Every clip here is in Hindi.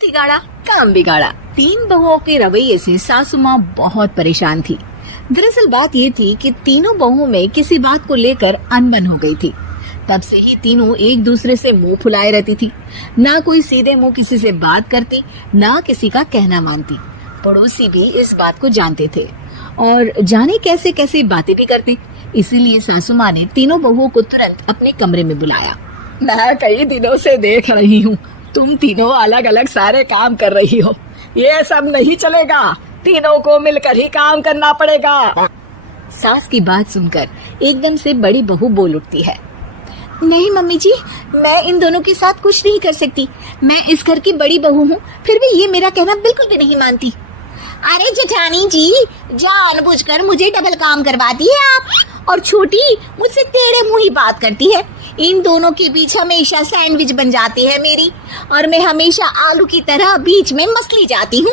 तिगाड़ा काम बिगाड़ा। तीन बहुओं के रवैये से सासू माँ बहुत परेशान थी। दरअसल बात ये थी कि तीनों बहुओं में किसी बात को लेकर अनबन हो गई थी। तब से ही तीनों एक दूसरे से मुंह फुलाए रहती थी। ना कोई सीधे मुंह किसी से बात करती, ना किसी का कहना मानती। पड़ोसी भी इस बात को जानते थे और जाने कैसे कैसे बातें भी करते। इसीलिए सासू माँ ने तीनों बहुओं को तुरंत अपने कमरे में बुलाया। मैं कई दिनों से देख रही हूँ, तुम तीनों अलग अलग सारे काम कर रही हो। ये सब नहीं चलेगा, तीनों को मिलकर ही काम करना पड़ेगा। सास की बात सुनकर एकदम से बड़ी बहू बोल उठती है। नहीं मम्मी जी, मैं इन दोनों के साथ कुछ नहीं कर सकती। मैं इस घर की बड़ी बहू हूँ, फिर भी ये मेरा कहना बिल्कुल भी नहीं मानती। अरे जेठानी जी, जानबूझकर मुझे डबल काम करवाती है आप, और छोटी मुझसे टेढ़े मुंह ही बात करती है। इन दोनों के बीच हमेशा सैंडविच बन जाती है मेरी, और मैं हमेशा आलू की तरह बीच में मसली जाती हूँ।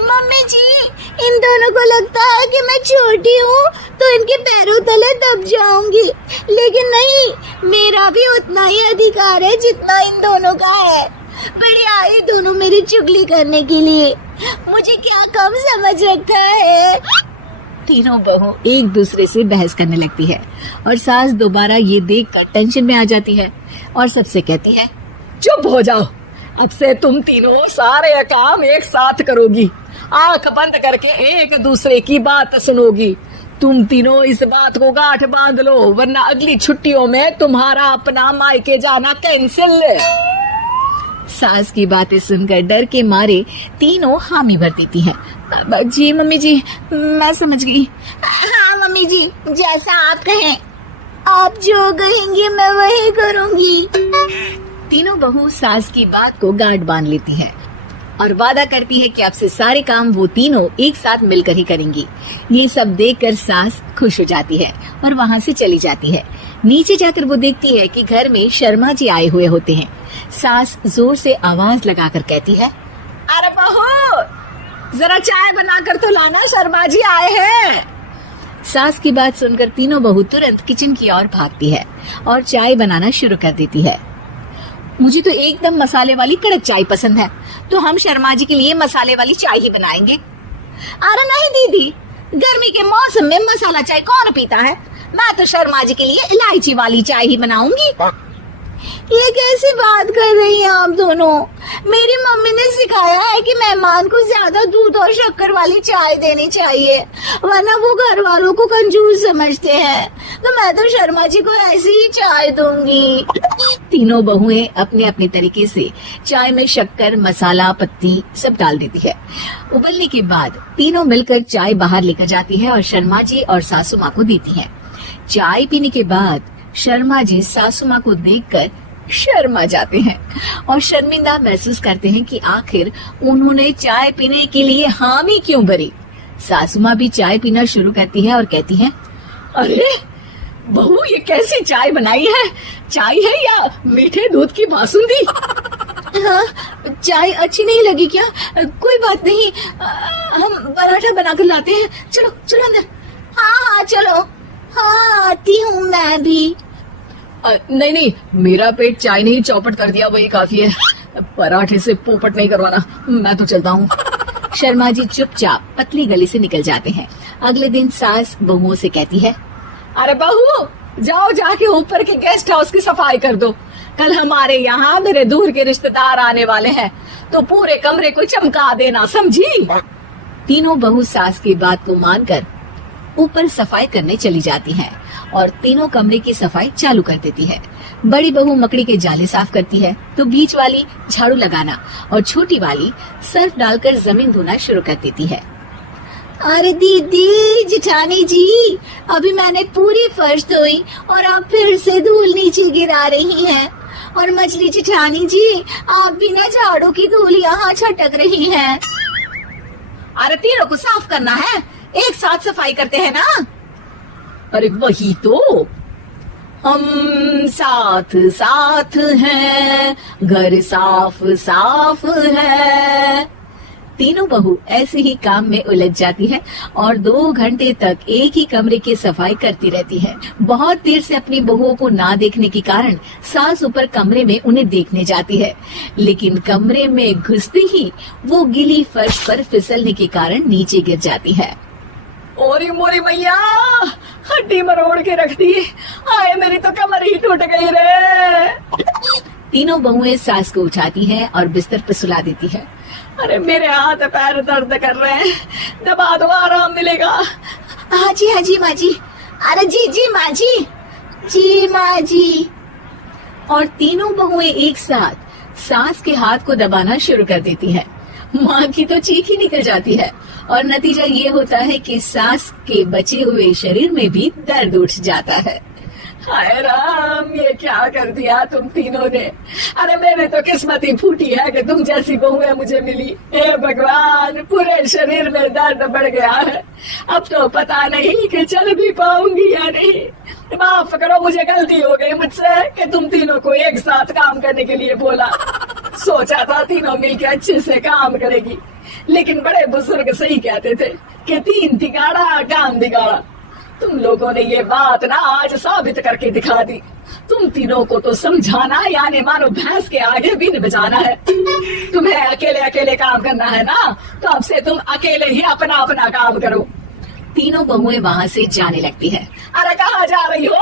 मम्मी जी, इन दोनों को लगता है कि मैं छोटी हूँ तो इनके पैरों तले दब जाऊंगी, लेकिन नहीं, मेरा भी उतना ही अधिकार है जितना इन दोनों का है। बड़े आए दोनों मेरी चुगली करने के लिए, मुझे क्या कम समझ रखा है। तीनों बहू एक दूसरे से बहस करने लगती है और सास दोबारा ये देखकर टेंशन में आ जाती है और सबसे कहती है, चुप हो जाओ, अब से तुम तीनों सारे काम एक साथ करोगी। आंख बंद करके एक दूसरे की बात सुनोगी। तुम तीनों इस बात को गांठ बांध लो, वरना अगली छुट्टियों में तुम्हारा अपना मायके जाना कैंसिल। सास की बातें सुनकर डर के मारे तीनों हामी भर देती हैं। जी मम्मी जी, मैं समझ गई। हाँ मम्मी जी, जैसा आप कहें, आप जो कहेंगे मैं वही करूंगी। तीनों बहू सास की बात को गांठ बांध लेती है और वादा करती है कि अब से सारे काम वो तीनों एक साथ मिलकर ही करेंगी। ये सब देखकर सास खुश हो जाती है और वहाँ से चली जाती है। नीचे जाकर वो देखती है कि घर में शर्मा जी आए हुए होते हैं। सास जोर से आवाज लगाकर कहती है, अरे बहू, जरा चाय बनाकर तो लाना, शर्मा जी आए हैं। सास की बात सुनकर तीनों बहू तुरंत किचन की ओर भागती है और चाय बनाना शुरू कर देती है। मुझे तो एकदम मसाले वाली कड़क चाय पसंद है, तो हम शर्मा जी के लिए मसाले वाली चाय ही बनाएंगे। अरे नहीं दीदी, गर्मी के मौसम में मसाला चाय कौन पीता है? मैं तो शर्मा जी के लिए इलायची वाली चाय ही बनाऊंगी। ये कैसी बात कर रही हैं आप दोनों? मेरी मम्मी ने सिखाया है कि मेहमान को ज्यादा दूध और शक्कर वाली चाय देनी चाहिए, वरना वो घर वालों को कंजूस समझते हैं। तो मैं तो शर्मा जी को ऐसी ही चाय दूंगी। तीनों बहुएं अपने अपने तरीके से चाय में शक्कर, मसाला, पत्ती सब डाल देती है। उबलने के बाद तीनों मिलकर चाय बाहर लेकर जाती है और शर्मा जी और सासू माँ को देती है। चाय पीने के बाद शर्मा जी सासू माँ को देखकर शर्मा जाते हैं और शर्मिंदा महसूस करते हैं कि आखिर उन्होंने चाय पीने के लिए हामी क्यों भरी। सासू माँ भी चाय पीना शुरू करती है और कहती है, अरे बहू, ये कैसी चाय बनाई है? चाय है या मीठे दूध की बासुंदी? हाँ, चाय अच्छी नहीं लगी क्या? कोई बात नहीं, हम पराठा बनाकर लाते हैं। चलो चलो अंदर। हाँ चलो। हाँ, आती हूँ मैं भी। नहीं नहीं, मेरा पेट चाय नहीं चौपट कर दिया, वही काफी है। पराठे से पोपट नहीं करवाना, मैं तो चलता हूँ। शर्मा जी चुपचाप पतली गली से निकल जाते हैं। अगले दिन सास बहुओं से कहती है, अरे बहू, जाओ जाके ऊपर के गेस्ट हाउस की सफाई कर दो। कल हमारे यहाँ मेरे दूर के रिश्तेदार आने वाले हैं, तो पूरे कमरे को चमका देना, समझी? तीनों बहू सास की बात को मानकर ऊपर सफाई करने चली जाती हैं और तीनों कमरे की सफाई चालू कर देती है। बड़ी बहू मकड़ी के जाले साफ करती है, तो बीच वाली झाड़ू लगाना और छोटी वाली सर्फ डालकर जमीन धोना शुरू कर देती है। अरे दीदी, जेठानी जी, अभी मैंने पूरी फर्श धोई और आप फिर से धूल नीचे गिरा रही हैं। और मछली जेठानी जी, आप भी ना झाड़ू की धूल यहाँ छटक रही हैं। अरे तीनों को साफ करना है, एक साथ सफाई करते हैं ना। अरे वही तो, हम साथ साथ हैं, घर साफ साफ है। तीनों बहू ऐसे ही काम में उलझ जाती है और 2 घंटे तक एक ही कमरे की सफाई करती रहती है। बहुत देर से अपनी बहुओं को ना देखने के कारण सास ऊपर कमरे में उन्हें देखने जाती है, लेकिन कमरे में घुसते ही वो गीली फर्श पर फिसलने के कारण नीचे गिर जाती है। ओरी मोरी मैया, हड्डी मरोड़ के रख दी। आए मेरी तो कमर ही टूट गई रे। तीनों बहुएं सास को उठाती हैं और बिस्तर पर सुला देती है। अरे मेरे हाथ पैर दर्द कर रहे हैं, दबा दो आराम मिलेगा। हाँ जी माँ जी। अरे जी माँ जी माँ जी। और तीनों बहुएं एक साथ सास के हाथ को दबाना शुरू कर देती हैं। माँ की तो चीख ही निकल जाती है और नतीजा ये होता है कि सास के बचे हुए शरीर में भी दर्द उठ जाता है। हाय राम, ये क्या कर दिया तुम तीनों ने। अरे मेरी तो किस्मत ही फूटी है कि तुम जैसी बहुएं मुझे मिली। हे भगवान, पूरे शरीर में दर्द बढ़ गया है। अब तो पता नहीं कि चल भी पाऊंगी या नहीं। माफ करो, मुझे गलती हो गई मुझसे कि तुम तीनों को एक साथ काम करने के लिए बोला। सोचा था तीनों मिलकर अच्छे से काम करेगी, लेकिन बड़े बुजुर्ग सही कहते थे कि 3 तिगाड़ा काम बिगाड़ा। तुम लोगों ने ये बात ना आज साबित करके दिखा दी। तुम तीनों को तो समझाना यानी मानो भैंस के आगे बीन बजाना है। तुम्हें अकेले अकेले काम करना है ना, तो अब से तुम अकेले ही अपना अपना काम करो। तीनों बहुएं वहाँ से जाने लगती है। अरे कहाँ जा रही हो?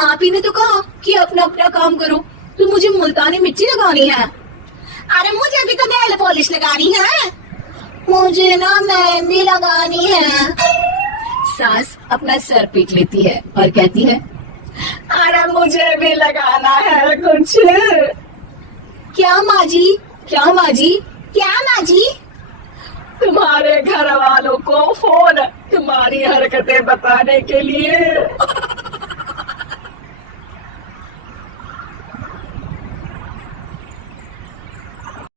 आप ही ने तो कहा कि अपना अपना काम करो, तो मुझे मुल्तानी मिट्टी लगानी है। अरे मुझे भी तो नेल पॉलिश लगानी है। मुझे ना मेहंदी लगानी है। सास अपना सर पीट लेती है और कहती है, अरे मुझे भी लगाना है कुछ। क्या माँ जी? क्या माँ जी? क्या माँ जी? तुम्हारे घर वालों को फोन तुम्हारी हरकतें बताने के लिए।